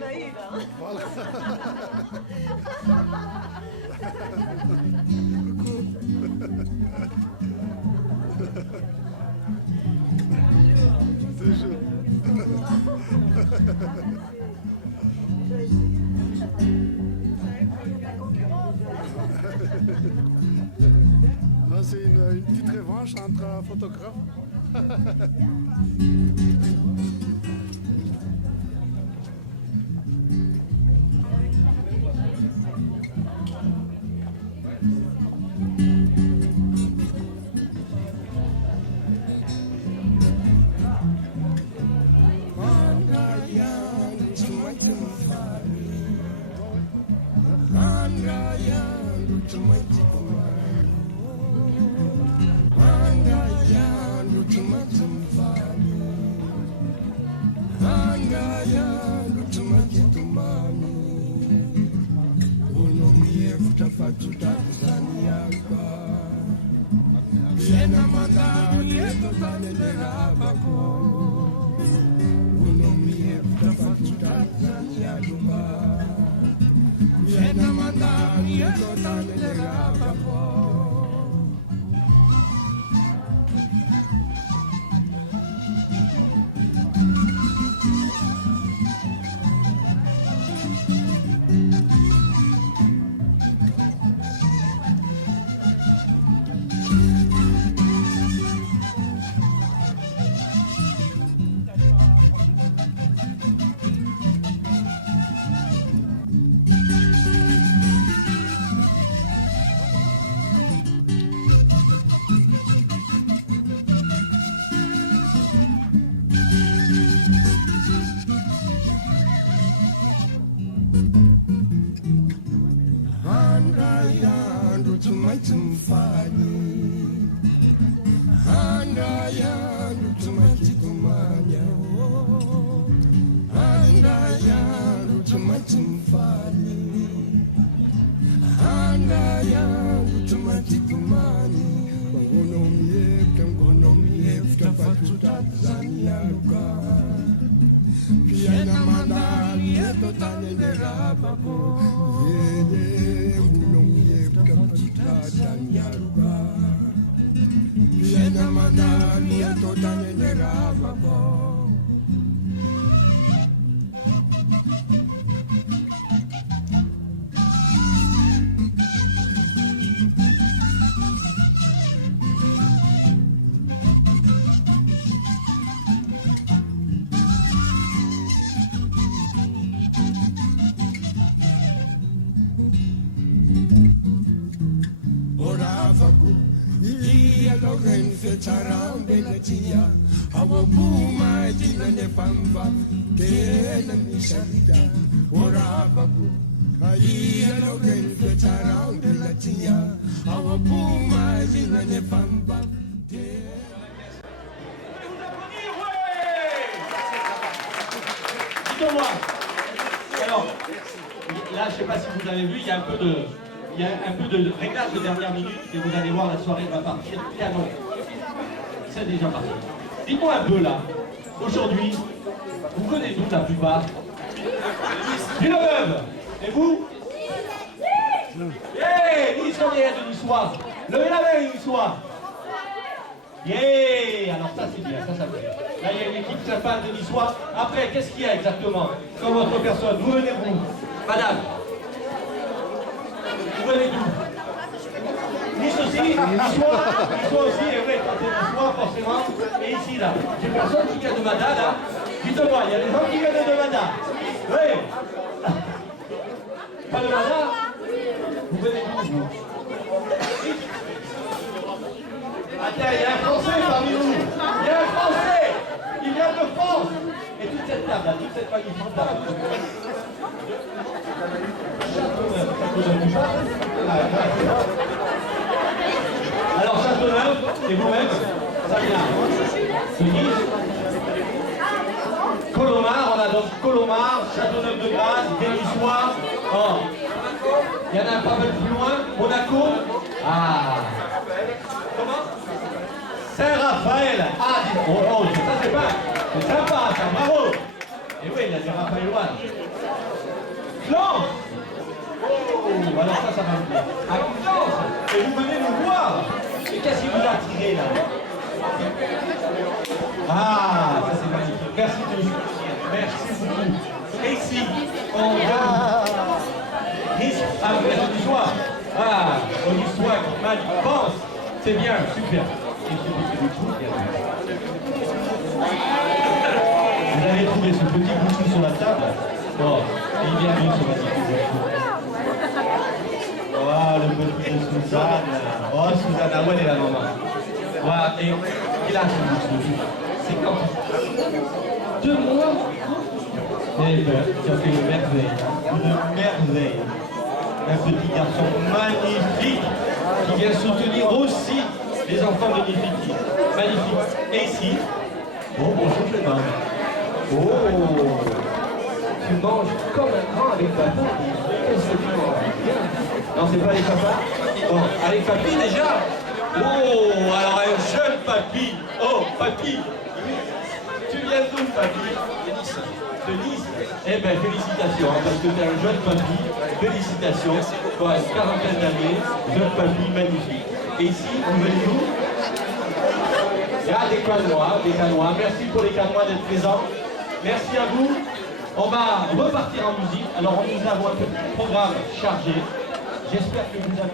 naïve. Hein. Voilà. Toujours. Là, c'est une petite revanche entre photographes. Dites-moi. Alors, là, je ne sais pas si vous avez vu, il y a un peu de réglage de dernière minute et vous allez voir, la soirée va partir canon. C'est déjà parti. Dites-moi un peu là, aujourd'hui, vous venez d'où la plupart? Villeneuve. Et vous? Yeah, Nice, combien de Niçois? Levez la main, Niçois. Yeah, alors ça c'est bien, ça plaît. Là il y a une équipe sympa de Niçois. Après, qu'est-ce qu'il y a exactement comme votre personne? Vous venez d'où? Madame? Vous venez d'où? Nice aussi? Niçois? Niçois aussi, et oui, quand c'est Niçois forcément. Et ici là, j'ai personne qui vient de Mada là. Dites-moi, il y a des gens qui viennent de Mada. Oui. Pas de Mada? Vous venez d'où vous? Attends, il y a un Français parmi nous. Il y a un Français. Il vient de France. Et toute cette table, là, toute cette magnifique table. Alors, Châteauneuf, et vous-même, ça vient de Nice. Colomar, on a donc Colomar, Châteauneuf-de-Grâce, des Niçois. Oh. Il y en a un pas mal plus loin. Monaco. Ah. Comment? Saint-Raphaël. Ah, oh, ça c'est pas. C'est sympa, ça, bravo. Et oui, il a dit Raphaël One. Florence. Oh, alors ça va me plaire. Ah, Florence, et vous venez nous voir. Et qu'est-ce qui vous a attiré là? Ah, ça c'est magnifique. Merci tous. Merci beaucoup. Et ici, on va... Ah, vous êtes du soir. Ah, on y soit, mal pense. C'est bien, super. Et ce petit bouton, vous avez trouvé ce petit bouton sur la table. Bon, il vient mieux ce petit bouton. Oh, le petit de Suzanne. Oh, Suzanne, ah ouais, elle est la maman. Voilà, et il a ce bouton. C'est quand 2 mois. Eh bien, ça fait une merveille. Une merveille. Un petit garçon magnifique qui vient soutenir aussi les enfants de Nifiki. Magnifique. Et ici, oh, bonjour Clément. Oh, tu manges comme un grand avec papa. Qu'est-ce que tu manges? Non, c'est pas les papas. Bon, avec papy déjà. Oh, alors un jeune papy. Oh, papy. Tu viens d'où, papy? De Nice. De Nice. Eh bien, félicitations, hein, parce que tu es un jeune papy. Félicitations. Tu as une quarantaine d'années. Jeune papy, magnifique. Et ici, vous venez d'où? Il y a des Canois. Merci pour les Canois d'être présents. Merci à vous. On va repartir en musique. Alors, nous avons un petit programme chargé. J'espère que vous avez...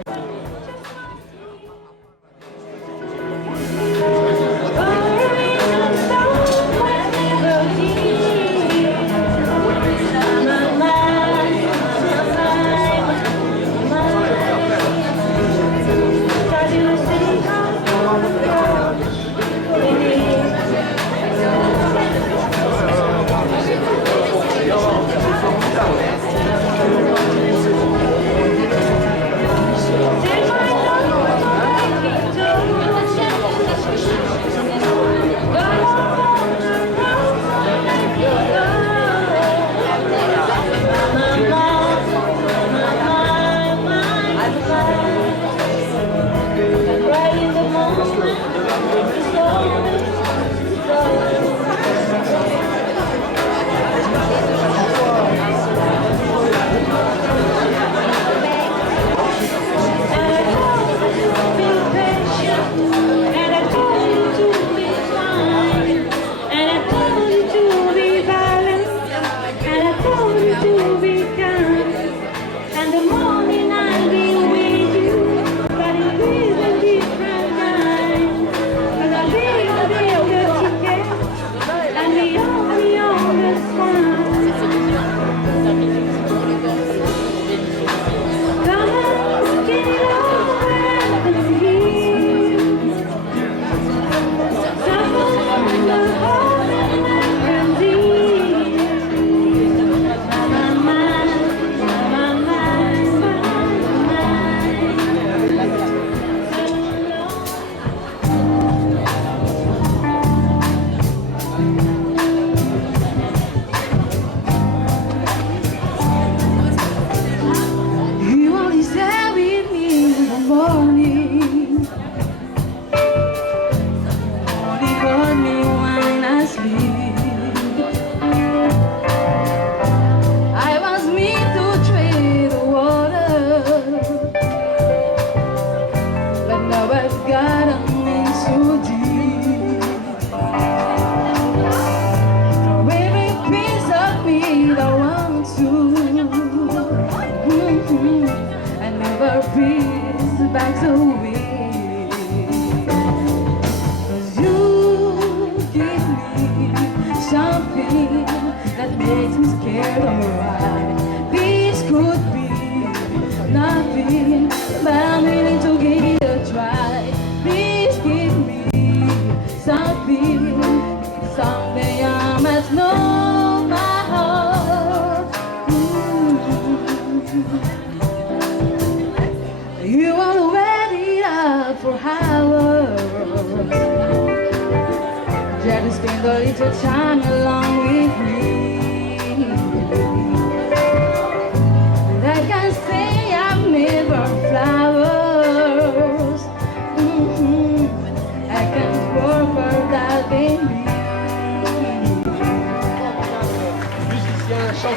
Like I say, I'm never a flower.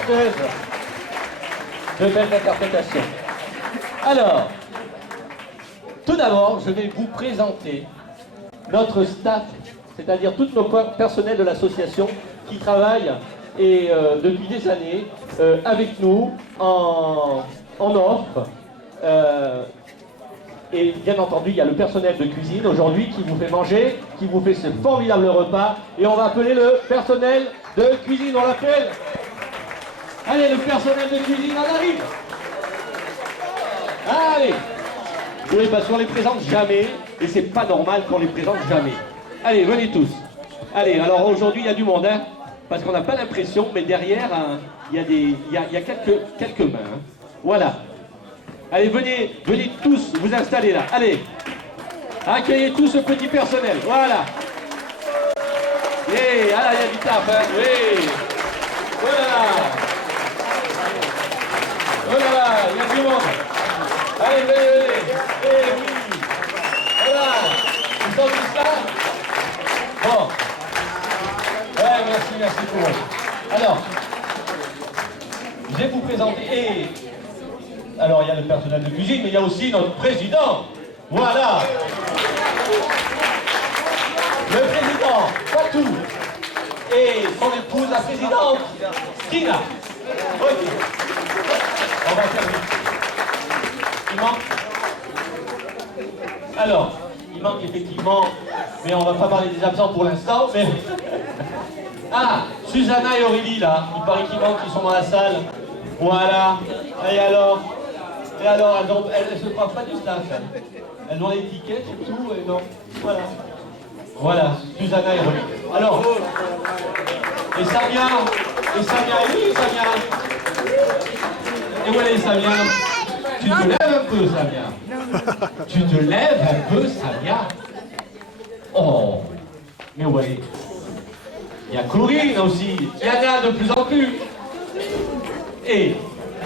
chanteuse. De belles interprétations. Alors, tout d'abord, je vais vous présenter notre staff, c'est-à-dire tout nos personnels de l'association qui travaillent et, depuis des années avec nous en offre. Et bien entendu, il y a le personnel de cuisine aujourd'hui qui vous fait manger, qui vous fait ce formidable repas. Et on va appeler le personnel de cuisine, on l'appelle. Allez, le personnel de cuisine, on arrive. Allez. Oui, parce qu'on les présente jamais, et c'est pas normal qu'on les présente jamais. Allez, venez tous. Allez, alors aujourd'hui, il y a du monde, hein, parce qu'on n'a pas l'impression, mais derrière, hein, il y a quelques mains. Hein. Voilà. Allez, venez tous vous installer là. Allez. Accueillez tout ce petit personnel. Voilà. Et ah là, il y a du taf, hein. Oui. Oh là là. Oh là là, il y a du monde. Allez, venez. Eh oui. Voilà. Ils sont tous là. Bon. Ouais, merci pour vous. Alors, je vais vous présenter. Alors, il y a le personnel de cuisine, mais il y a aussi notre président. Voilà. Le président, Fatou. Et son épouse, la présidente, Tina. Ok. On va faire vite. Il manque. Alors, il manque effectivement, mais on va pas parler des absents pour l'instant, mais... Ah, Susanna et Aurélie, là. Il paraît qu'il manque, ils sont dans la salle. Voilà. Et alors, elles se croient pas du staff. Elles ont l'étiquette et tout, et non. Voilà. Voilà, Susanna et Aurélie. Alors, et Samia, oui, Samia. Et voilà, Samia. Tu te lèves un peu, Samia. Tu te lèves un peu, Samia. Oh, mais ouais. Il y a Corinne aussi. Il y en a de plus en plus. Et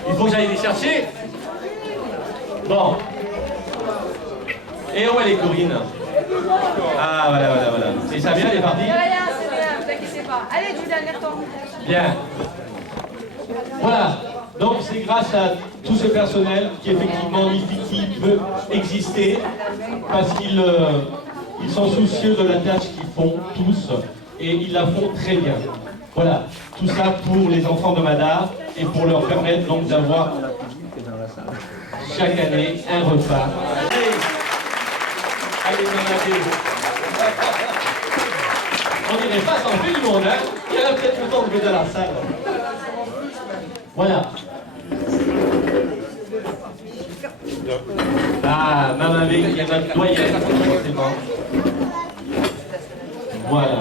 il faut que j'aille les chercher. Bon. Et où elle est Corinne? Ah, voilà. Et Samia, elle est partie? C'est rien, vous inquiétez pas. Allez, Julia, lève-toi. Bien. Voilà. Donc c'est grâce à tout ce personnel qui effectivement qui peut exister parce qu'ils sont soucieux de la tâche qu'ils font tous et ils la font très bien. Voilà. Tout ça pour les enfants de Madar et pour leur permettre donc d'avoir chaque année un repas. Allez, on n'irait pas sans plus du monde, hein. Il y en a peut-être le temps de dans la salle. Voilà. Ah, Maman B, il y a notre doyenne, forcément. Voilà.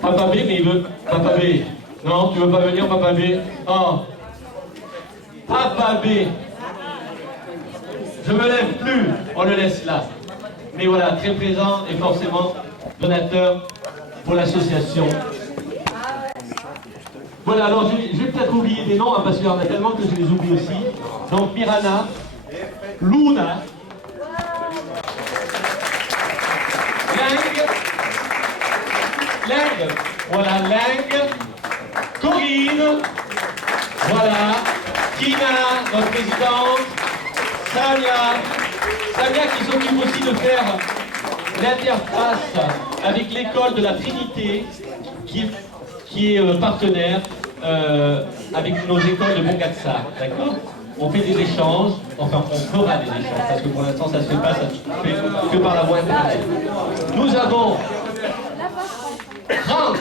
Papa B, mais il veut... Papa B. Non, tu veux pas venir, Papa B? Oh. Papa B. Je me lève plus, on le laisse là. Mais voilà, très présent et forcément donateur pour l'association. Voilà, alors je vais peut-être oublier des noms, hein, parce qu'il y en a tellement que je les oublie aussi. Donc Mirana, Luna, Ling, voilà, Ling, Corinne, voilà, Tina, notre présidente, Samia qui s'occupe aussi de faire l'interface avec l'école de la Trinité, qui est partenaire avec nos écoles de Bongatsa, d'accord? On fait des échanges, enfin on fera des échanges, parce que pour l'instant ça ne se fait pas, ça se fait que par la voie internet. Nous avons France.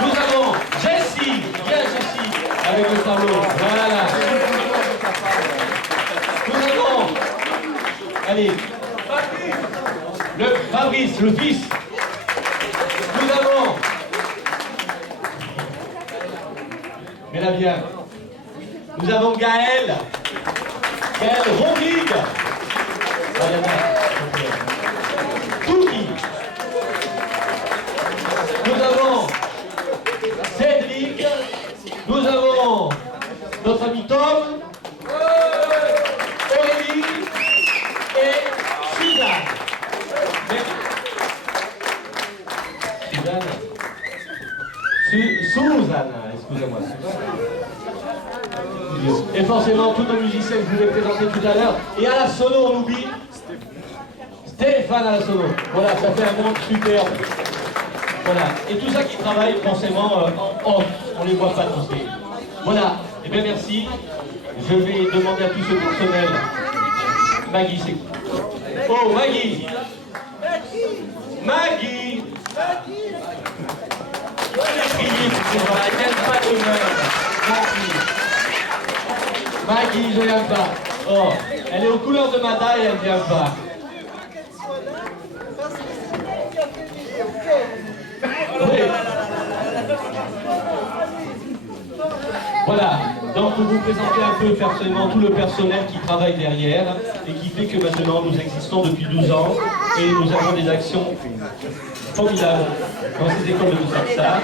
Nous avons Jessie, bien Jessie, avec le tableau, voilà. Nous avons, allez, Fabrice, le fils. Nous avons, mais là bien, nous avons Gaël Rodrigue. Touki. Nous avons Cédric. Nous avons notre ami Tom, Aurélie et Suzanne. Suzanne, excusez-moi. Et forcément, tous nos musiciens que je vous ai présentés tout à l'heure. Et à la sono, on oublie Stéphane à la sono. Voilà, ça fait un monde superbe. Voilà. Et tout ça qui travaille forcément en off. On les voit pas tous. Voilà. Eh bien, merci. Je vais demander à tout ce personnel. Maggie, c'est... Oh, Maggie. Maggie. Elle n'aime pas de Maggie, je l'aime pas. Oh, elle est aux couleurs de ma taille, elle ne vient pas. Oui. Voilà, donc pour vous présenter un peu personnellement tout le personnel qui travaille derrière et qui fait que maintenant nous existons depuis 12 ans et nous avons des actions formidables dans ces écoles de Moussarsa.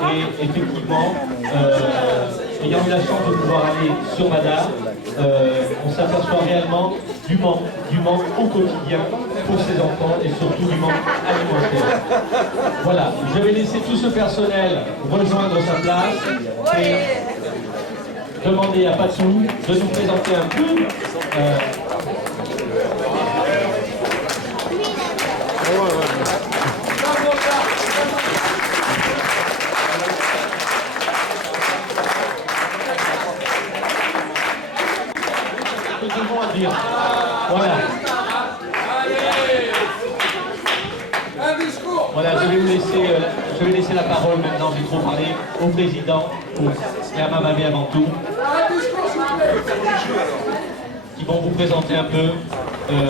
Et effectivement, ayant eu la chance de pouvoir aller sur Madar, on s'aperçoit réellement du manque au quotidien pour ces enfants et surtout du manque alimentaire. Voilà, je vais laisser tout ce personnel rejoindre sa place et demander à Patsou de nous présenter un peu. Voilà. Voilà, je vais laisser la parole maintenant, j'ai trop parlé, au président, et à ma mamie avant tout, qui vont vous présenter un peu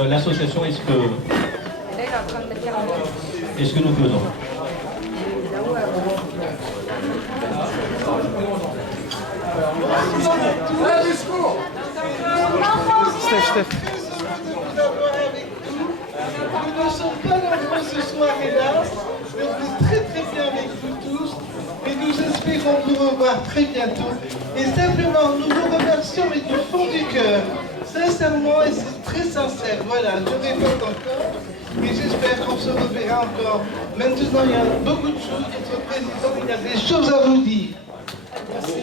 l'association et ce que nous faisons. Steph. Nous ne sommes pas nombreux ce soir, hélas, mais on est très bien avec vous tous et nous espérons vous revoir très bientôt. Et simplement, nous vous remercions mais du fond du cœur, sincèrement et c'est très sincère. Voilà, je répète encore et j'espère qu'on se reverra encore. Maintenant, il y a beaucoup de choses. Notre président, il a des choses à vous dire. Merci.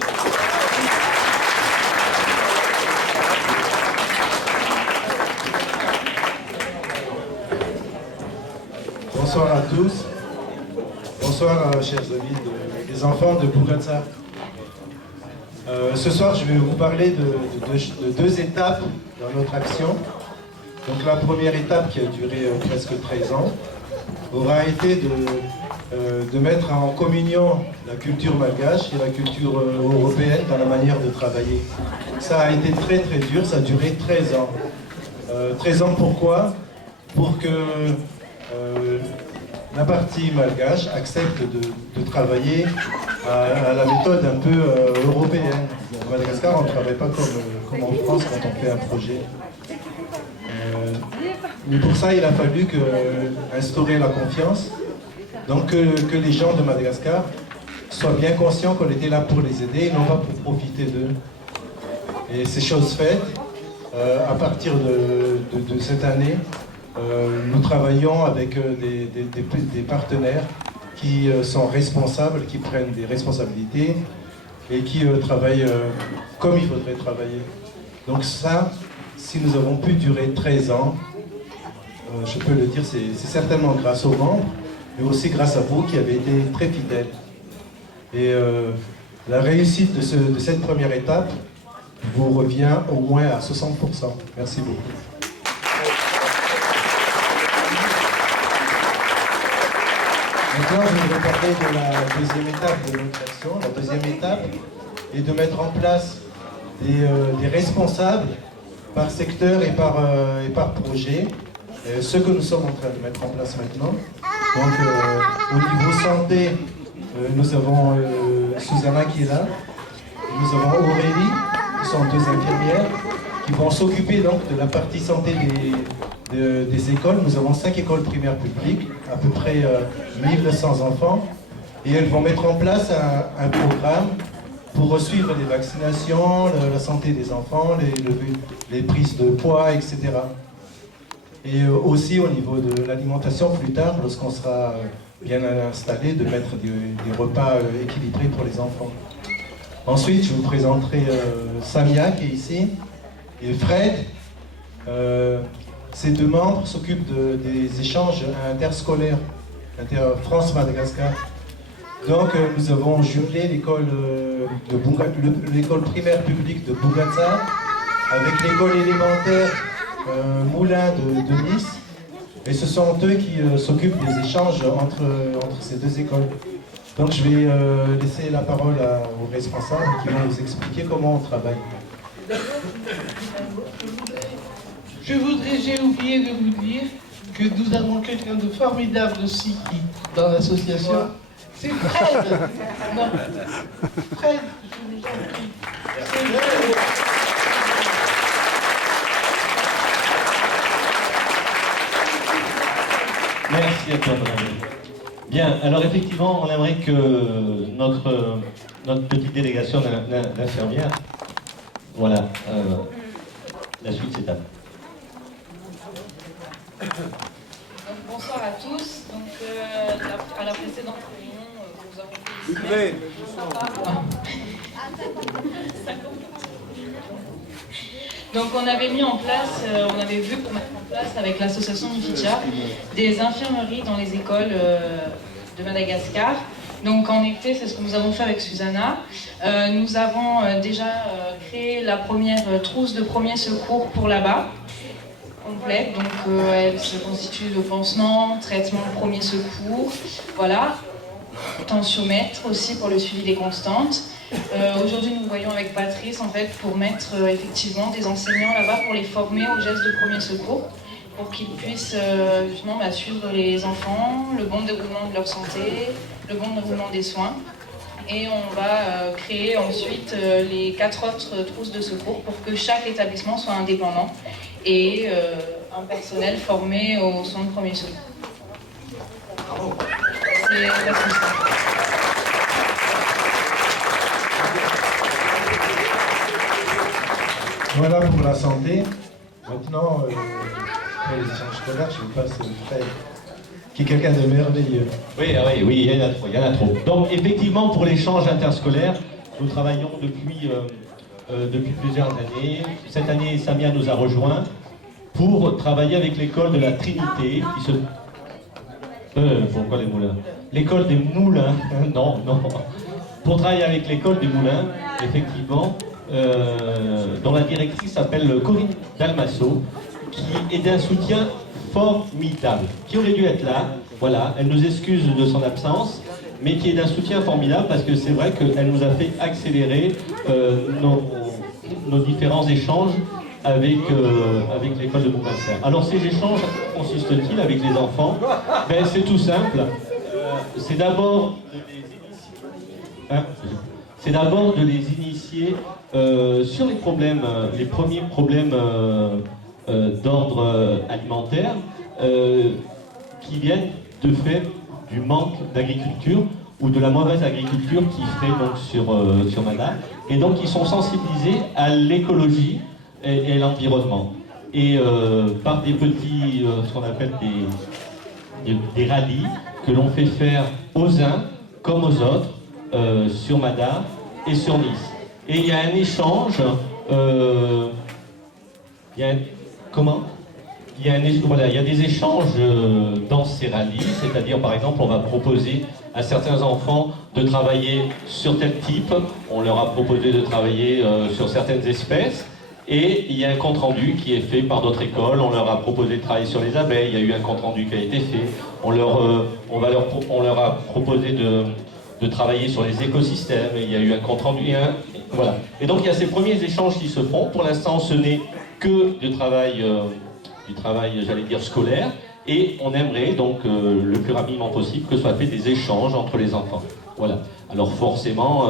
Bonsoir à tous. Bonsoir, chers amis des enfants de Bougatsa. Ce soir, je vais vous parler de deux étapes dans notre action. Donc la première étape, qui a duré presque 13 ans, aura été de mettre en communion la culture malgache et la culture européenne dans la manière de travailler. Ça a été très dur, ça a duré 13 ans. 13 ans pourquoi? Pour que la partie malgache accepte de travailler à la méthode un peu européenne. Au Madagascar, on ne travaille pas comme en France quand on fait un projet. Mais pour ça, il a fallu instaurer la confiance, donc que les gens de Madagascar soient bien conscients qu'on était là pour les aider et non pas pour profiter d'eux. Et c'est chose faite. À partir de cette année, nous travaillons avec des partenaires qui sont responsables, qui prennent des responsabilités et qui travaillent comme il faudrait travailler. Donc ça, si nous avons pu durer 13 ans, je peux le dire, c'est certainement grâce aux membres, mais aussi grâce à vous qui avez été très fidèles. Et la réussite de cette première étape vous revient au moins à 60%. Merci beaucoup. Maintenant, je vais parler de la deuxième étape de notre action. La deuxième étape est de mettre en place des responsables par secteur et par projet. Ce que nous sommes en train de mettre en place maintenant. Donc, au niveau santé, nous avons Susanna qui est là. Nous avons Aurélie, qui sont deux infirmières, qui vont s'occuper donc de la partie santé des écoles. Nous avons 5 écoles primaires publiques, à peu près 1100 enfants, et elles vont mettre en place un programme pour suivre les vaccinations, la santé des enfants, les prises de poids, etc. Et aussi au niveau de l'alimentation plus tard, lorsqu'on sera bien installés, de mettre des repas équilibrés pour les enfants. Ensuite, je vous présenterai Samia qui est ici, et Fred. Ces deux membres s'occupent des échanges interscolaires, France-Madagascar. Donc nous avons jumelé l'école primaire publique de Bougatsa avec l'école élémentaire Moulin de Nice. Et ce sont eux qui s'occupent des échanges entre ces deux écoles. Donc je vais laisser la parole aux responsables qui vont vous expliquer comment on travaille. J'ai oublié de vous dire que nous avons quelqu'un de formidable aussi dans l'association. C'est Fred. Non. Fred, je vous en prie. Merci à toi, Bravo. Bien, alors effectivement, on aimerait que notre petite délégation d'infirmières, voilà, la suite c'est à vous. Donc, bonsoir à tous. Donc, à la précédente réunion, nous avons fait... Donc on avait mis en place, on avait vu pour mettre en place avec l'association Nifitia des infirmeries dans les écoles de Madagascar. Donc en effet, c'est ce que nous avons fait avec Susanna. Nous avons déjà créé la première trousse de premier secours pour là-bas, complète. Donc elle se constitue de pansements, traitement de premier secours, voilà. Tensiomètre aussi pour le suivi des constantes. Aujourd'hui, nous voyons avec Patrice en fait pour mettre effectivement des enseignants là-bas pour les former aux gestes de premier secours, pour qu'ils puissent justement suivre les enfants, le bon déroulement de leur santé, le bon déroulement des soins. Et on va créer ensuite les 4 autres trousses de secours pour que chaque établissement soit indépendant et un personnel formé aux soins de premier secours. C'est ça. Voilà pour la santé. Maintenant, après les échanges scolaires, je passe Fred, qui est quelqu'un de merveilleux. Oui, il y en a trop. Donc effectivement, pour l'échange interscolaire, nous travaillons depuis plusieurs années. Cette année, Samia nous a rejoints pour travailler avec l'école de la Trinité, qui se... pourquoi les moulins? L'école des moulins, non. Pour travailler avec l'école des moulins, effectivement, dont la directrice s'appelle Corinne Dalmasso, qui est d'un soutien formidable, qui aurait dû être là, voilà, elle nous excuse de son absence, mais qui est d'un soutien formidable parce que c'est vrai qu'elle nous a fait accélérer nos différents échanges avec l'école de Bougatsa. Alors ces échanges consistent-ils avec les enfants? Ben, c'est tout simple, c'est d'abord de les initier sur les problèmes, les premiers problèmes d'ordre alimentaire qui viennent de fait du manque d'agriculture ou de la mauvaise agriculture qui fait donc sur Mada, et donc ils sont sensibilisés à l'écologie et l'environnement. Et par des petits, ce qu'on appelle des rallyes que l'on fait faire aux uns comme aux autres sur Mada et sur Nice. Et il y a un échange, il y a des échanges dans ces rallyes, c'est-à-dire par exemple on va proposer à certains enfants de travailler sur tel type, on leur a proposé de travailler sur certaines espèces, et il y a un compte-rendu qui est fait par d'autres écoles, on leur a proposé de travailler sur les abeilles, il y a eu un compte-rendu qui a été fait, on leur a proposé de travailler sur les écosystèmes, et il y a eu un compte-rendu, voilà. Et donc il y a ces premiers échanges qui se font, pour l'instant ce n'est que du travail, j'allais dire, scolaire, et on aimerait donc le plus rapidement possible que soient faits des échanges entre les enfants. Voilà. Alors forcément,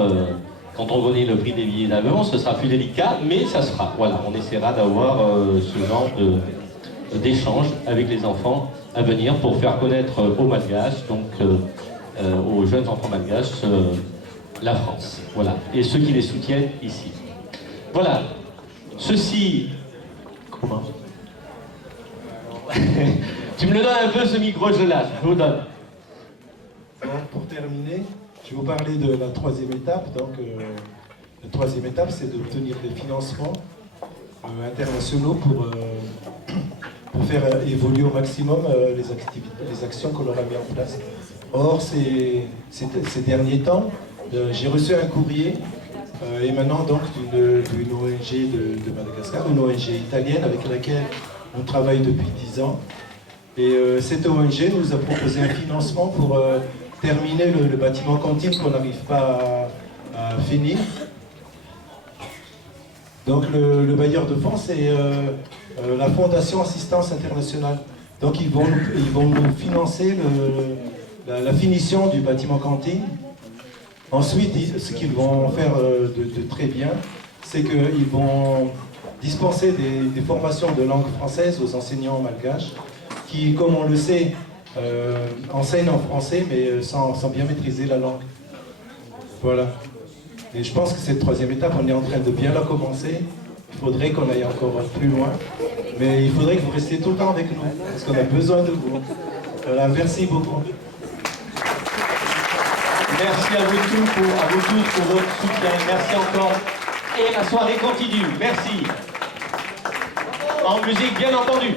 quand on connaît le prix des billets d'avion, ce sera plus délicat, mais ça sera. Voilà, on essaiera d'avoir ce genre d'échange avec les enfants à venir pour faire connaître aux Malgaches, donc aux jeunes enfants malgaches, la France. Voilà. Et ceux qui les soutiennent ici. Voilà. Ceci... Comment? Tu me le donnes un peu ce micro, je lâche, je vous donne. terminer, je vais vous parler de la troisième étape. Donc, la troisième étape, c'est d'obtenir des financements internationaux pour faire évoluer au maximum les actions qu'on leur a mis en place. Or, ces derniers temps, j'ai reçu un courrier émanant donc d'une ONG de Madagascar, une ONG italienne avec laquelle on travaille depuis 10 ans. Et cette ONG nous a proposé un financement pour terminer le bâtiment cantine qu'on n'arrive pas à finir. Donc le bailleur de fonds, c'est la Fondation Assistance Internationale. Donc ils vont nous financer la finition du bâtiment cantine. Ensuite, ce qu'ils vont faire de très bien, c'est qu'ils vont dispenser des formations de langue française aux enseignants malgaches qui, comme on le sait, enseignent en français mais sans bien maîtriser la langue. Voilà. Et je pense que cette troisième étape, on est en train de bien la commencer. Il faudrait qu'on aille encore plus loin. Mais il faudrait que vous restiez tout le temps avec nous, parce qu'on a besoin de vous. Voilà, merci beaucoup. Merci à vous tous pour votre soutien. Merci encore. Et la soirée continue. Merci. En musique, bien entendu.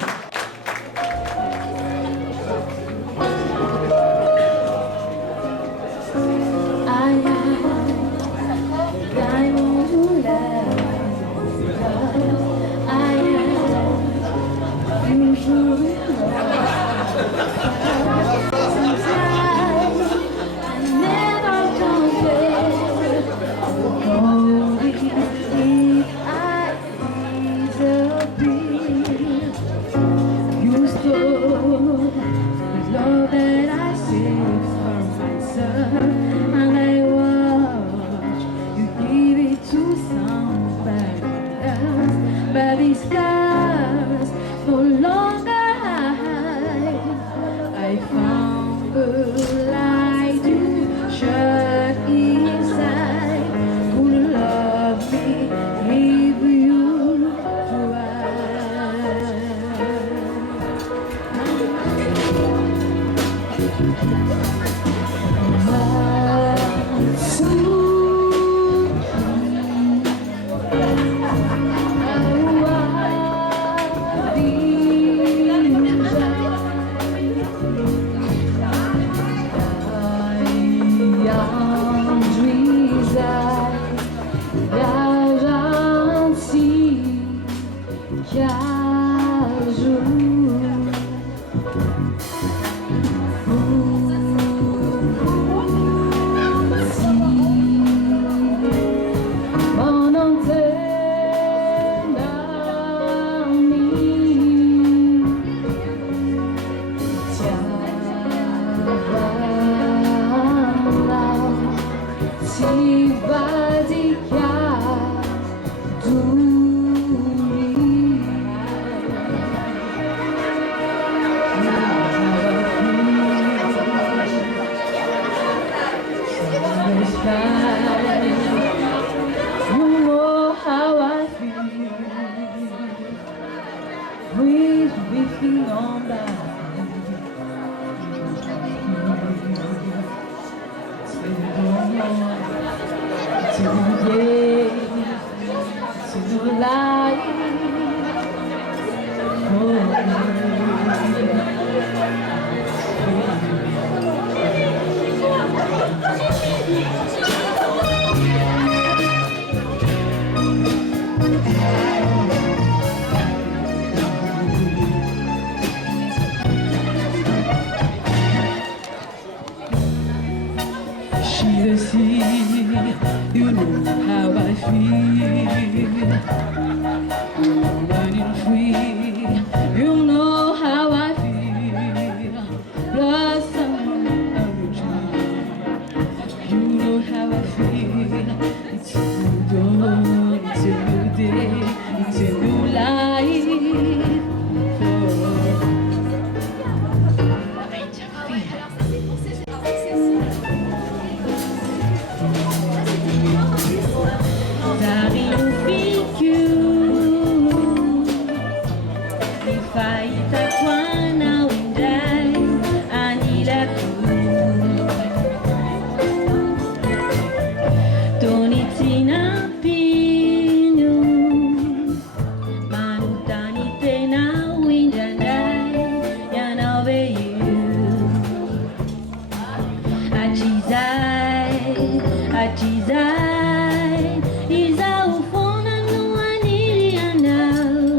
Atizai, Isa ufona no anilianau,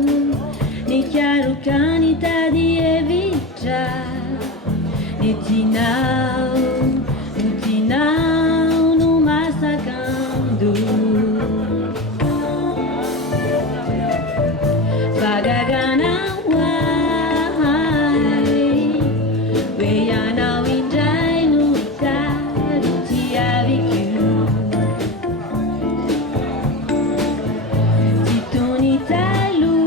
ni chiaro canita di evita, ni tinau, no massacando. Vagagana wai, veiana winjai no tado ti avicu. Tituni talu,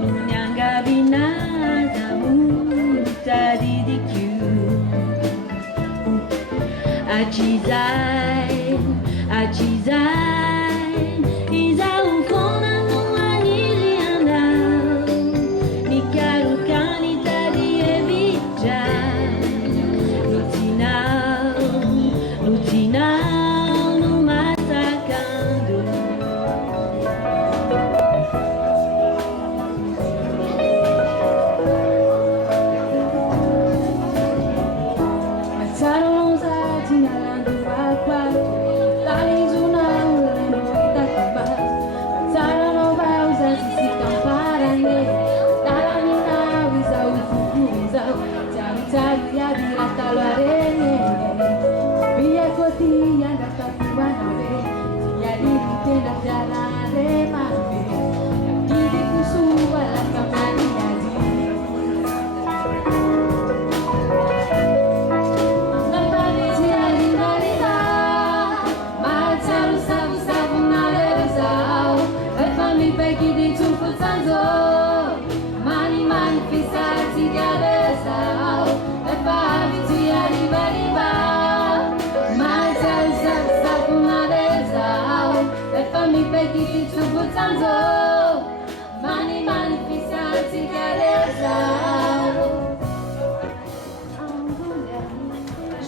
nunyanga binaza muta didiku. Achizai, Isa ufona no anilianau, ni caro canita di evita, lutinau, no massacando.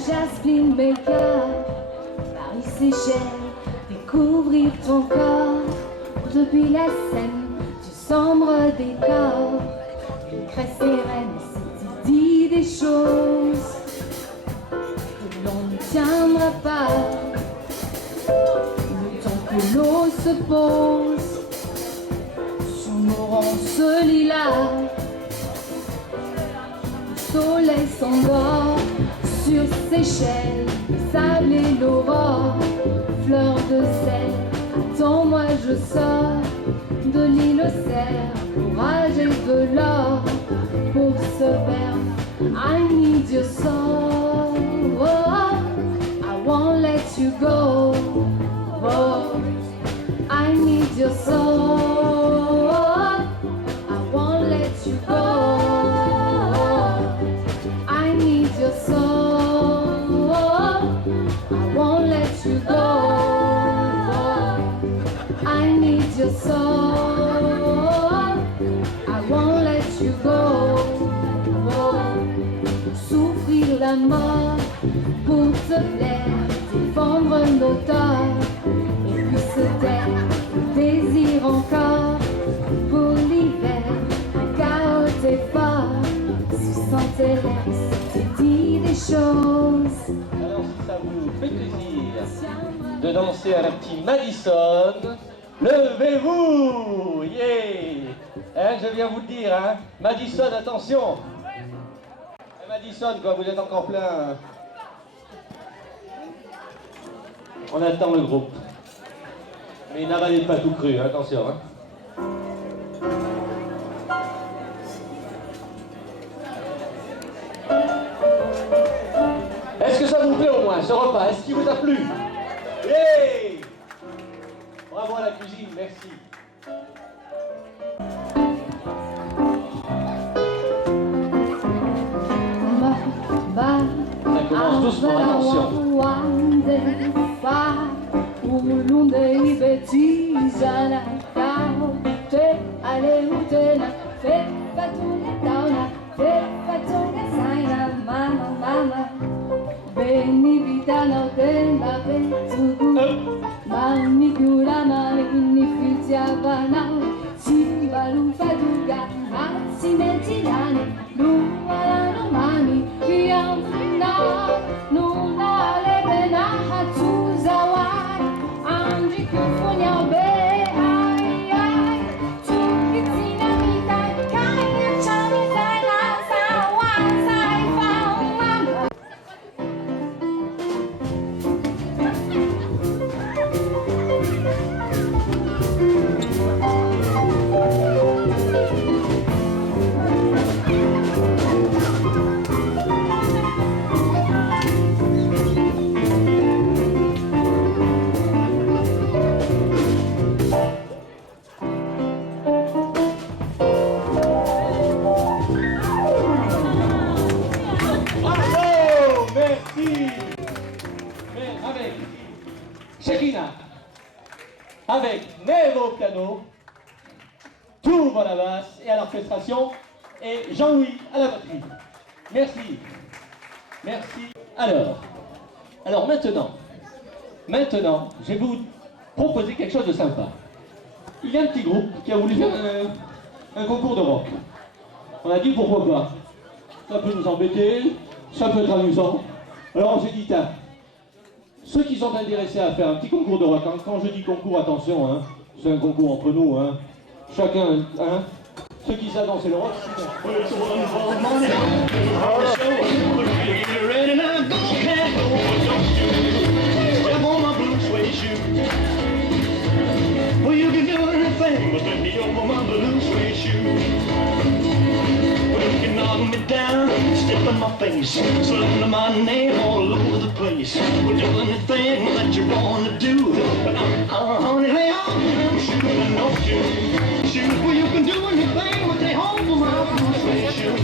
Jasmine Baker, Paris Seychelles, découvrir ton corps depuis la scène du sombre décor. Une crête sereine, c'est dit des choses que l'on ne tiendra pas. Le temps que l'eau se pose sur nos ronces lilas, le soleil s'endort sur Seychelles, le sable et l'aurore, fleurs de sel. Attends-moi, je sors de l'île aux cerfs, l'orage et de l'or pour ce verbe. I need your soul, oh, I won't let you go. Oh, I need your soul, I won't let you go. I need your soul, I won't let you go. I need your soul, I won't let you go. Souffrir la mort pour te plaire, défendre nos torts, et puis se taire, désir encore pour l'hiver. Un chaos est fort, sentais l'air, c'était dit des choses. Alors si ça vous fait plaisir de danser à la petite Madison, levez-vous, yeah. Hein, je viens vous le dire, hein. Madison, attention. Madison, quoi, vous êtes encore plein. On attend le groupe. Mais n'avalez pas tout cru, attention. Hein. Est-ce que ça vous plaît au moins, ce repas? Est-ce qu'il vous a plu? Hey! Bravo à la cuisine, merci. Ça commence doucement, attention. Mami, Shekina, avec Neve au piano, Tourbe à la basse et à l'orchestration, et Jean-Louis à la batterie. Merci. Merci. Alors maintenant, je vais vous proposer quelque chose de sympa. Il y a un petit groupe qui a voulu faire un concours de rock. On a dit pourquoi pas. Ça peut nous embêter, ça peut être amusant. Alors on s'est dit, tiens, ceux qui sont intéressés à faire un petit concours de rock, hein, quand je dis concours, attention, hein, c'est un concours entre nous, hein, chacun, hein, ceux qui savent danser le rock, me down, step in my face, slapping my name all over the place. We're doing the thing that you wanna do, but honey, lay on them shoes and no shoes, where you can do anything with the home of my blue shoes.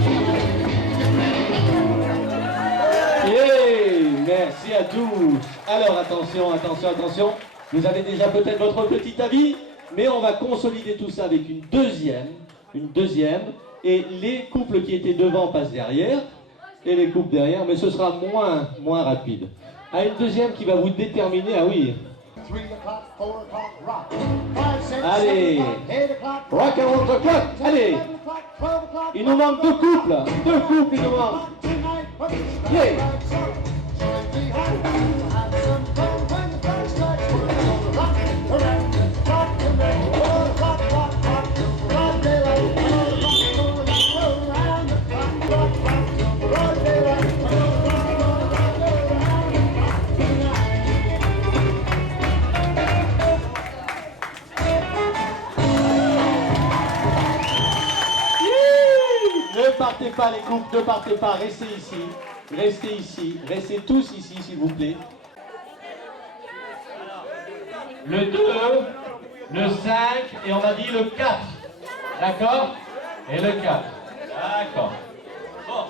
Yeah, merci à tous. Alors attention, vous avez déjà peut-être votre petit avis, mais on va consolider tout ça avec une deuxième. Et les couples qui étaient devant passent derrière, et les couples derrière, mais ce sera moins rapide. À une deuxième qui va vous déterminer, ah oui. Allez, rock and roll the clock, allez. Il nous manque deux couples il nous manque. Yeah. Ne partez pas les couples, ne partez pas, restez ici, restez tous ici s'il vous plaît. Le 2, le 5 et on a dit le 4. D'accord? Et le 4. D'accord. Bon.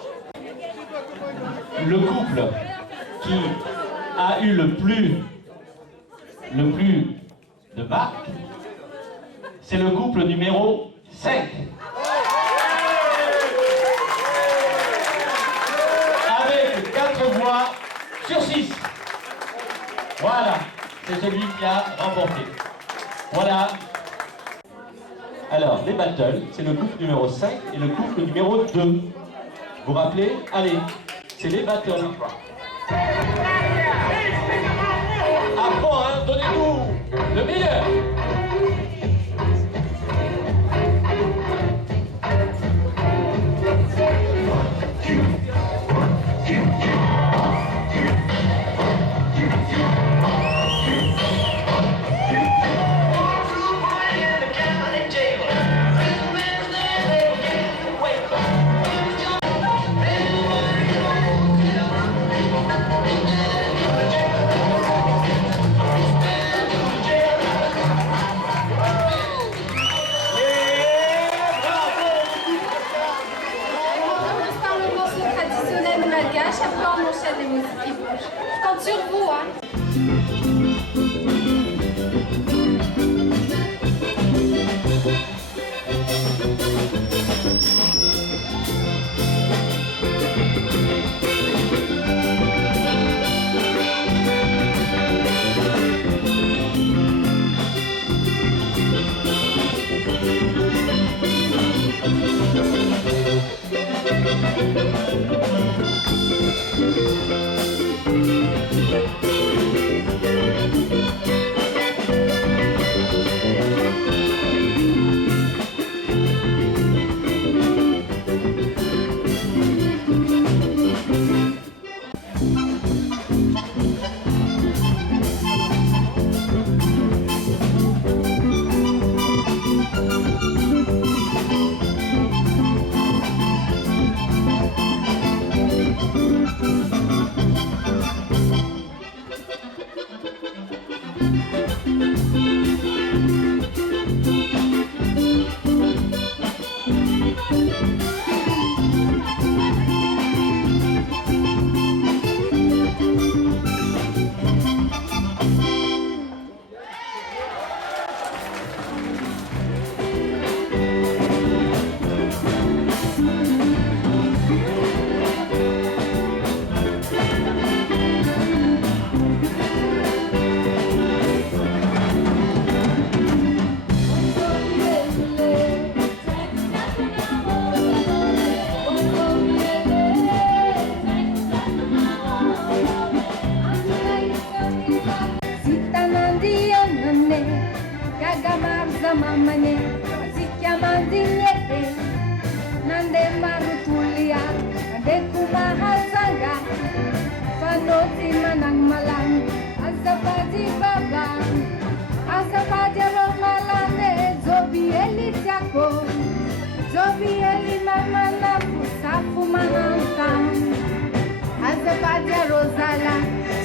Le couple qui a eu le plus de marques, c'est le couple numéro 5. Avec 4 voix sur 6. Voilà, c'est celui qui a remporté. Voilà. Alors, les battles, c'est le couple numéro 5 et le couple numéro 2. Vous vous rappelez? Allez, c'est les battles. À fond, hein, donnez-nous le meilleur. Après on enchaîne les musiques qui bougent. Je compte sur vous, hein.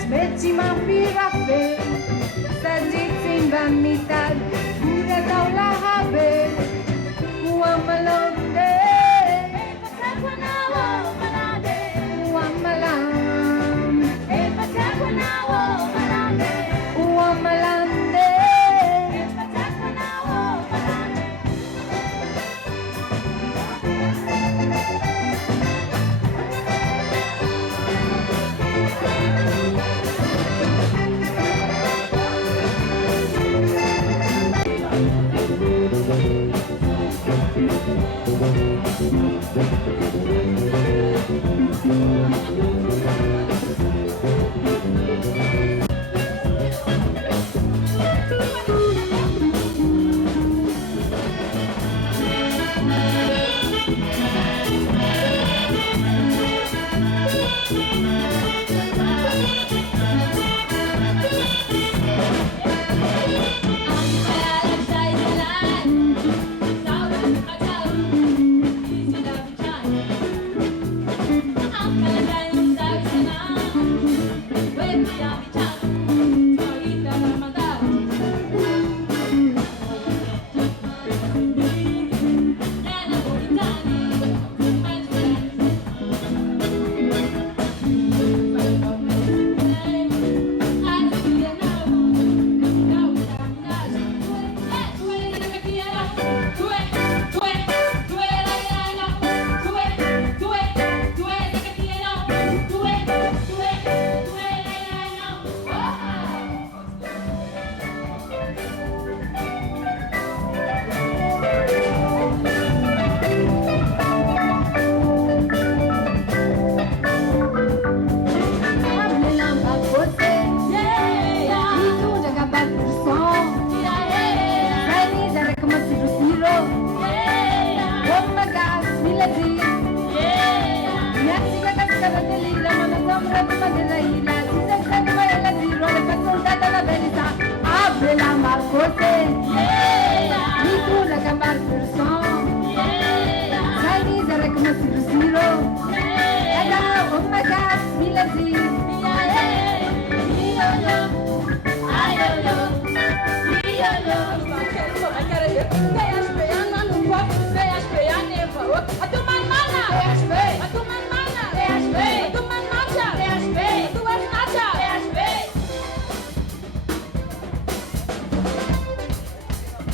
Metti mampirafe, sajitin bamitan, pura daw lahabe, uamalonde, patakwana malade, uamalam, patakwana malade, uamalande, patakwana malade.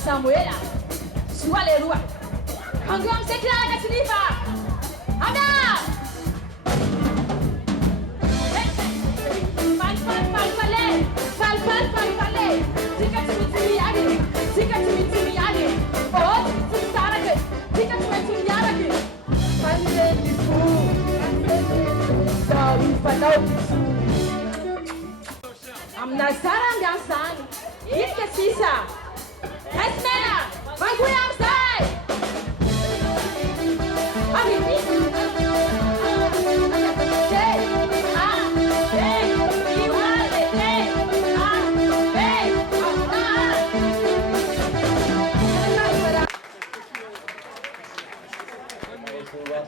Samuela, suale rua. Kanggo am sekla ka silifa. Ada. Fal. Tika timi ade. Tika timi ade. Oh, timi sarake. Tika timi yarake. Fale difu. Sawi falau difu. Amna sarang yang sang. Iska sisa. Esmena, Manguyam Sai!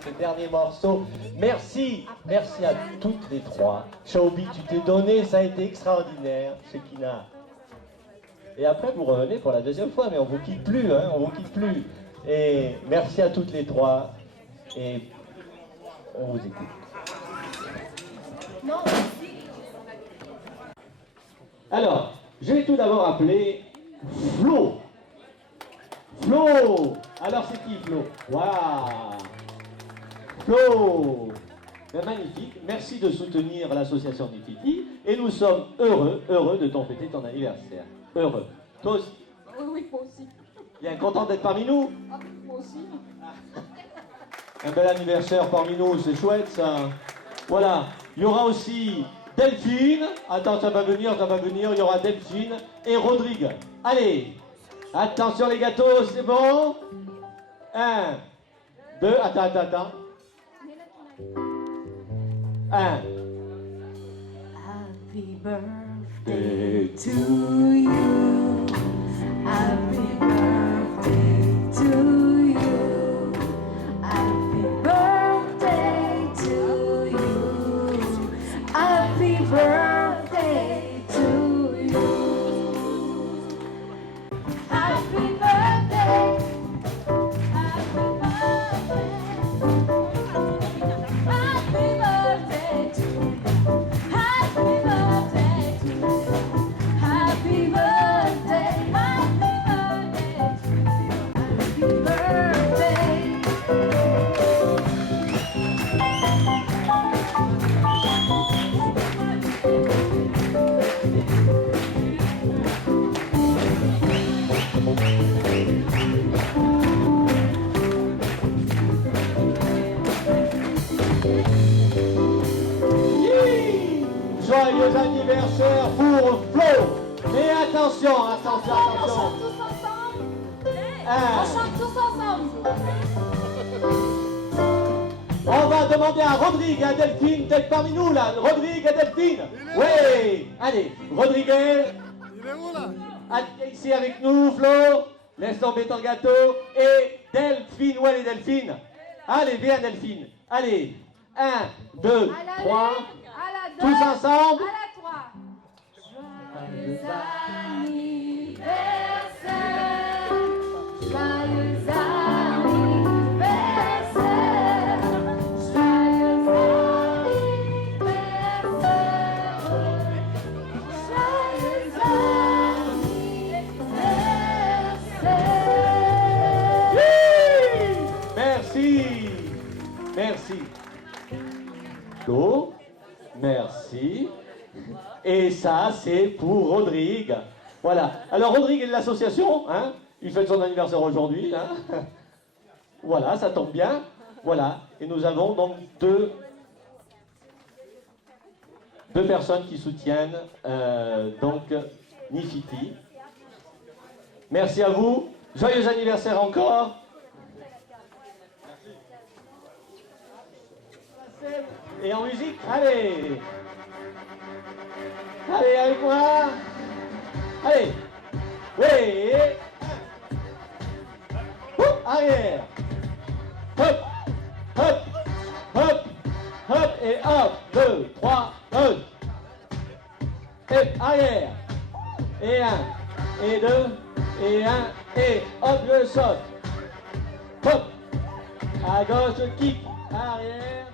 Ce dernier morceau. Merci à toutes les trois. Showbi, tu t'es donné, ça a été extraordinaire. Shekina. Et après, vous revenez pour la deuxième fois, mais on vous quitte plus, hein, on vous quitte plus. Et merci à toutes les trois. Et on vous écoute. Alors, je vais tout d'abord appeler Flo. Flo. Alors, c'est qui, Flo? Waouh. Flo. Ben, magnifique. Merci de soutenir l'association Nifiti. Et nous sommes heureux de t'en fêter ton anniversaire. Heureux. Toi aussi? Oui, moi aussi. Bien content d'être parmi nous? Moi aussi. Un bel anniversaire parmi nous, c'est chouette ça. Voilà. Il y aura aussi Delphine. Attends, ça va venir. Il y aura Delphine et Rodrigue. Allez. Attention les gâteaux, c'est bon? 1, 2, attends. 1. Happy birthday to you. Happy birthday to you. Happy birthday to you. Happy birthday. Joyeux anniversaire pour Flo. Mais attention, attention, On attention. chante tous ensemble. On Un. chante tous ensemble. On va demander à Rodrigue et à Delphine d'être parmi nous là. Rodrigue et Delphine. Oui. Allez, Rodrigue, Il est où là? ici avec nous, Flo. Laisse tomber ton gâteau. Et Delphine, où elle est Delphine? Allez, viens Delphine. Allez, 1, 2, À la 3. une, à la deux, Tous ensemble. à la trois. Joyeux anniversaire, joyeux anniversaire, joyeux anniversaire. Merci. Merci. Flo, merci. Et ça, c'est pour Rodrigue. Voilà. Alors, Rodrigue est de l'association, hein. Il fête son anniversaire aujourd'hui, hein. Voilà, ça tombe bien. Voilà. Et nous avons donc deux personnes qui soutiennent donc Nifiti. Merci à vous. Joyeux anniversaire encore. Et en musique, allez. Allez, avec moi. Allez. Oui. Hop, arrière. Hop, hop, hop, hop, et hop. 2, 3, 1. Et arrière. Et 1, et 2, et 1, et hop, je saute. Hop. À gauche, kick. Arrière.